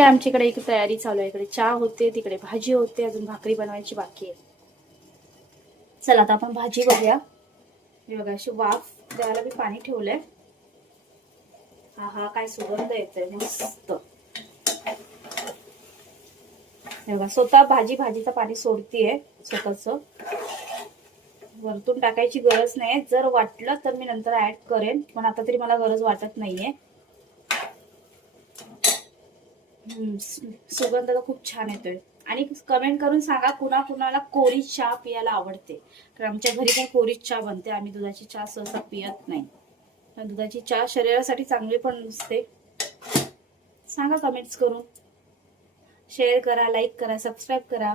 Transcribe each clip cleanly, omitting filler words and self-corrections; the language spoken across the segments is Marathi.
काय आमच्याकडे एक तयारी चालू आहे. इकडे चहा होते, तिकडे भाजी होते, अजून भाकरी बनवायची बाकी आहे. चला आता आपण भाजी बघूया. हे बघा अशी वाफ द्यायला मी पाणी ठेवलंय. हा हा काय सुगंध येतोय मस्त. हे बघा स्वतः भाजीचं पाणी सोडतीये स्वतःच. वरतून टाकायची गरज नाही. जर वाटलं तर मी नंतर ऍड करेन, पण आता तरी मला गरज वाटत नाहीये. सुगंध तर खूप छान येतोय. आणि कमेंट करून सांगा कुणाला कोरी चहा पियाला आवडते. कारण आमच्या घरी पण कोरी चहा बनते. आम्ही दुधाची चहा सहसा पियत नाही. दुधाची चहा शरीरासाठी चांगली पण नसते. सांगा कमेंट्स करून. शेअर करा, लाईक करा, सबस्क्राईब करा.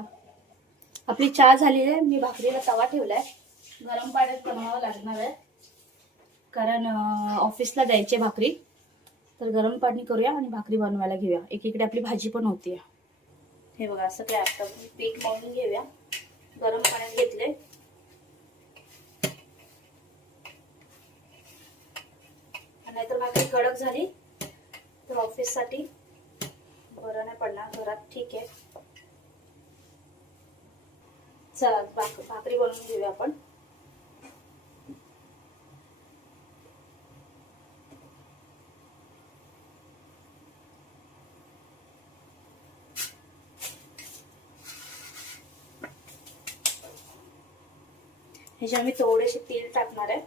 आपली चहा झाली आहे. मी भाकरीला तवा ठेवलाय. गरम पाण्यात बनवावं लागणार आहे, कारण ऑफिसला द्यायचे भाकरी. तर गरम पाणी करूया आणि भाकरी बनवायला घेऊया. एकीकडे आपली भाजी पण होतीये. हे बघा असं काय आता पीठ मळून घेऊया. गरम पाण्यात घेतले. नाहीतर भाकरी कडक झाली तर ऑफिस साठी बरं नाही पडणार. घरात ठीक आहे. चला भाकरी बनवून घेऊया आपण. ह्याच्यात मी थोडेसे तेल टाकणार आहे.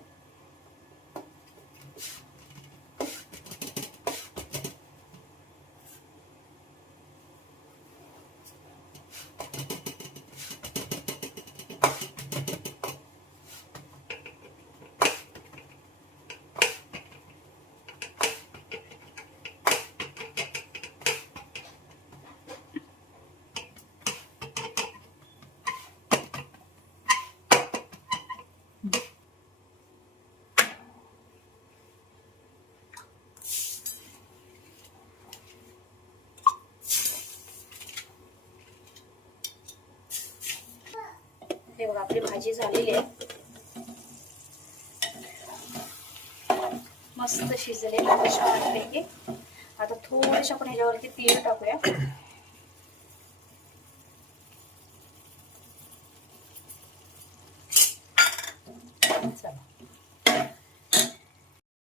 हे बघा आपली भाजी झालेली आहे. मस्त शिजलेली छानपैकी. आता थोडेसे आपण ह्याच्यावरती तेल टाकूया.